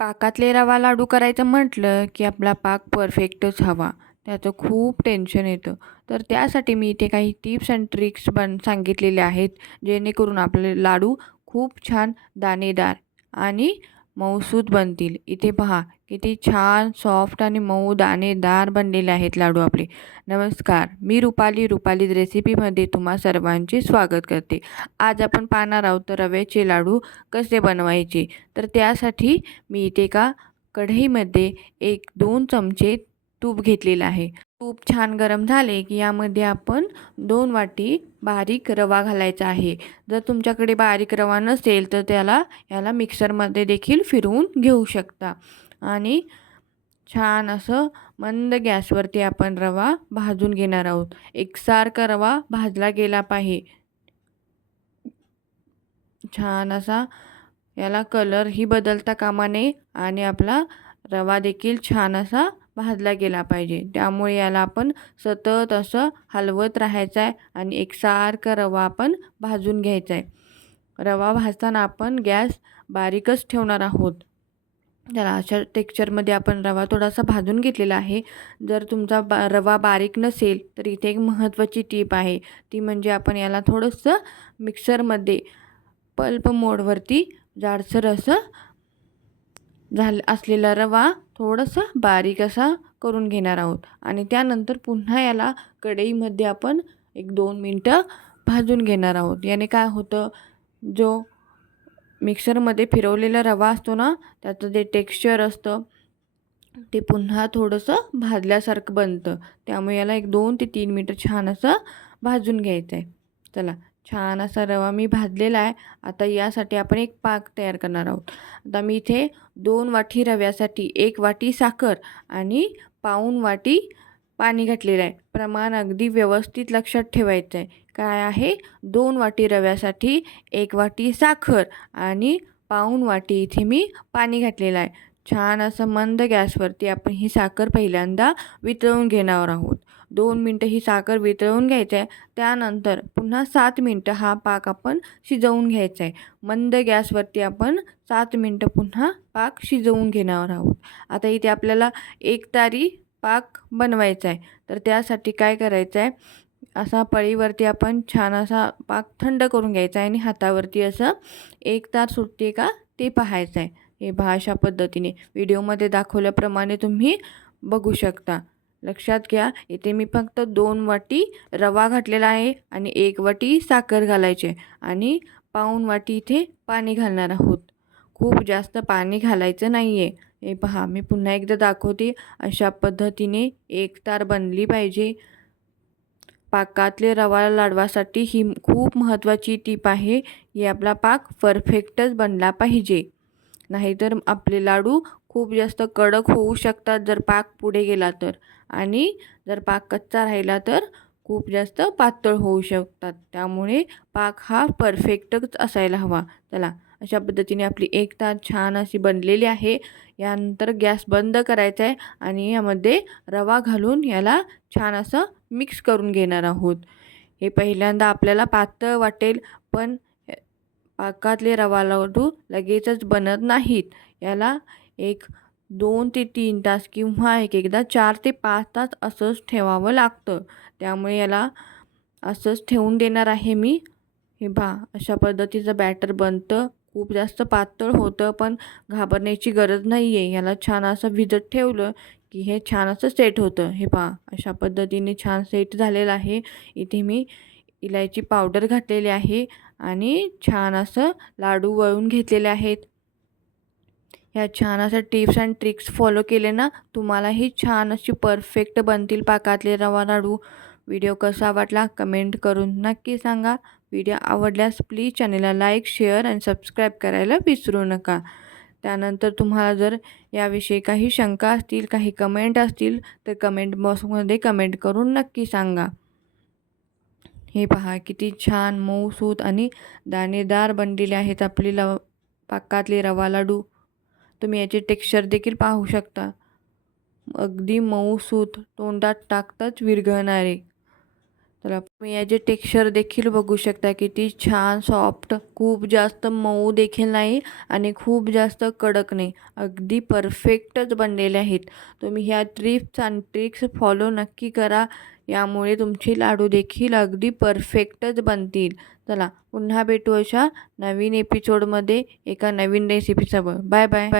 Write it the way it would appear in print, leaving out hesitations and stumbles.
पाकातले रवा लाडू करायचं म्हटलं, की आपला पाक परफेक्टच हवा. त्याचं खूप टेन्शन येतं. तर त्यासाठी मी इथे काही टिप्स अँड ट्रिक्स सांगितलेले आहेत, जेणेकरून आपले लाडू खूप छान दाणेदार आणि मऊसूत बनतील. इथे पहा, किती छान सॉफ्ट आणि मऊ दाणेदार बनलेले आहेत लाडू आपले. नमस्कार, मी रुपालीज रेसिपीमध्ये तुम्हा सर्वांचे स्वागत करते. आज आपण पाहणार आहोत रव्याचे लाडू कसे बनवायचे. तर त्यासाठी मी इथे एका कढईमध्ये 1-2 चमचे तूप घेतलेलं आहे. तूप छान गरम झाले की यामध्ये आपण 2 वाटी बारीक रवा घालायचा आहे. जर तुमच्याकडे बारीक रवा नसेल तर याला मिक्सरमध्ये देखील फिरवून घेऊ शकता. आणि छान असं मंद गॅसवरती आपण रवा भाजून घेणार आहोत. एकसारखा रवा भाजला गेला पाहिजे. छान असा याला कलरही बदलता कामा नये आणि आपला रवा देखील छान असा भाजला गेला पाहिजे. त्यामुळे याला आपण सतत असं हलवत राहायचं आहे आणि एकसारखा रवा आपण भाजून घ्यायचा आहे. रवा भाजताना आपण गॅस बारीकच ठेवणार आहोत. त्याला अशा टेक्स्चरमध्ये आपण रवा थोडासा भाजून घेतलेला आहे. जर तुमचा रवा बारीक नसेल तर इथे एक महत्त्वाची टीप आहे. ती म्हणजे आपण याला थोडंसं मिक्सरमध्ये पल्प मोडवरती जाडसर असं असलेला रवा थोडासा बारीक असा करून घेणार आहोत आणि त्यानंतर पुन्हा याला कढईमध्ये आपण 1-2 मिनटं भाजून घेणार आहोत. याने काय होतं, जो मिक्सरमध्ये फिरवलेला रवा असतो ना, त्याचं जे टेक्स्चर असतं ते पुन्हा थोडंसं भाजल्यासारखं बनतं. त्यामुळे याला 1-2 ते 3 मिनटं छान असं भाजून घ्यायचं आहे. चला, छान असा रवा मी भाजलेला आहे. आता यासाठी आपण एक पाक तयार करणार आहोत. आता मी इथे 2 वाटी रव्यासाठी 1 वाटी साखर आणि पाऊण वाटी पाणी घातलेलं आहे. प्रमाण अगदी व्यवस्थित लक्षात ठेवायचं आहे. काय आहे, 2 वाटी रव्यासाठी 1 वाटी साखर आणि पाऊण वाटी इथे मी पाणी घातलेलं आहे. छान असं मंद गॅसवरती आपण ही साखर पहिल्यांदा वितळून घेणार आहोत. 2 मिनटं ही साखर वितळून घ्यायची आहे. त्यानंतर पुन्हा 7 मिनटं हा पाक आपण शिजवून घ्यायचा आहे. मंद गॅसवरती आपण 7 मिनटं पुन्हा पाक शिजवून घेणार आहोत. आता इथे आपल्याला एकतारी पाक बनवायचा आहे. तर त्यासाठी काय करायचं आहे, असा पळीवरती आपण छान असा पाक थंड करून घ्यायचा आहे आणि हातावरती असं एकतार सुटते का ते पाहायचं आहे. हे पहा, अशा पद्धतीने व्हिडिओमध्ये दाखवल्याप्रमाणे तुम्ही बघू शकता. लक्षात घ्या, इथे मी फक्त 2 वाटी रवा घातलेला आहे आणि 1 वाटी साखर घालायचे आणि पाऊण वाटी इथे पाणी घालणार आहोत. खूप जास्त पाणी घालायचं नाही आहे. हे पहा, मी पुन्हा एकदा दाखवते. अशा पद्धतीने एकतार बनली पाहिजे. पाकातले रवा लाडवासाठी ही खूप महत्त्वाची टीप आहे. की आपला पाक परफेक्टच बनला पाहिजे. नाहीतर आपले लाडू खूप जास्त कडक होऊ शकतात जर पाक पुढे गेला तर, आणि जर पाक कच्चा राहिला तर खूप जास्त पातळ होऊ शकतात. त्यामुळे पाक हा परफेक्टच असायला हवा. चला, अशा पद्धतीने आपली एक तार छान अशी बनलेली आहे. यानंतर गॅस बंद करायचा आहे आणि यामध्ये रवा घालून याला छान असं मिक्स करून घेणार आहोत. हे पहिल्यांदा आपल्याला पातळ वाटेल, पण पाकातले रवा लाडू लगेचच बनत नाहीत. याला 2 ते 3 तास किंवा एकदा 4 ते 5 तास असंच ठेवावं लागतं. त्यामुळे याला असंच ठेवून देणार आहे मी. हे पहा, अशा पद्धतीचं बॅटर बनतं. खूप जास्त पातळ होतं, पण घाबरण्याची गरज नाही आहे. याला छान असं भिजत ठेवलं की हे छान असं सेट होतं. हे पहा, अशा पद्धतीने छान सेट झालेलं आहे. इथे मी इलायची पावडर घातलेली आहे आणि छान असं लाडू वळून घेतलेले आहेत. ह्या छान अशा टिप्स अँड ट्रिक्स फॉलो केले ना, तुम्हालाही छान अशी परफेक्ट बनतील पाकातले रवा लाडू. व्हिडिओ कसा वाटला कमेंट करून नक्की सांगा. व्हिडिओ आवडल्यास प्लीज चॅनलला लाईक, शेअर आणि सबस्क्राईब करायला विसरू नका. त्यानंतर तुम्हाला जर याविषयी काही शंका असतील, काही कमेंट असतील तर कमेंट बॉक्समध्ये कमेंट करून नक्की सांगा. हे पहा, किती छान मऊसूत आणि दाणेदार बनलेले आहेत आपले पाकातले रवा लाडू. तुम्ही याचे टेक्स्चर देखील पाहू शकता. अगदी मऊसूत, तोंडात टाकताच विरघळणारे. तर तुम्ही याचे टेक्स्चर देखील बघू शकता, किती छान सॉफ्ट, खूप जास्त मऊ देखील नाही आणि खूप जास्त कडक नाही, अगदी परफेक्टच बनलेले आहेत. तुम्ही ह्या टिप्स आणि ट्रिक्स फॉलो नक्की करा, यामुळे तुमचे लाडू देखील अगदी परफेक्टच बनतील. चला पुन्हा भेटू अशा नवीन एपिसोडमध्ये एका नवीन रेसिपीसोबत. Bye bye.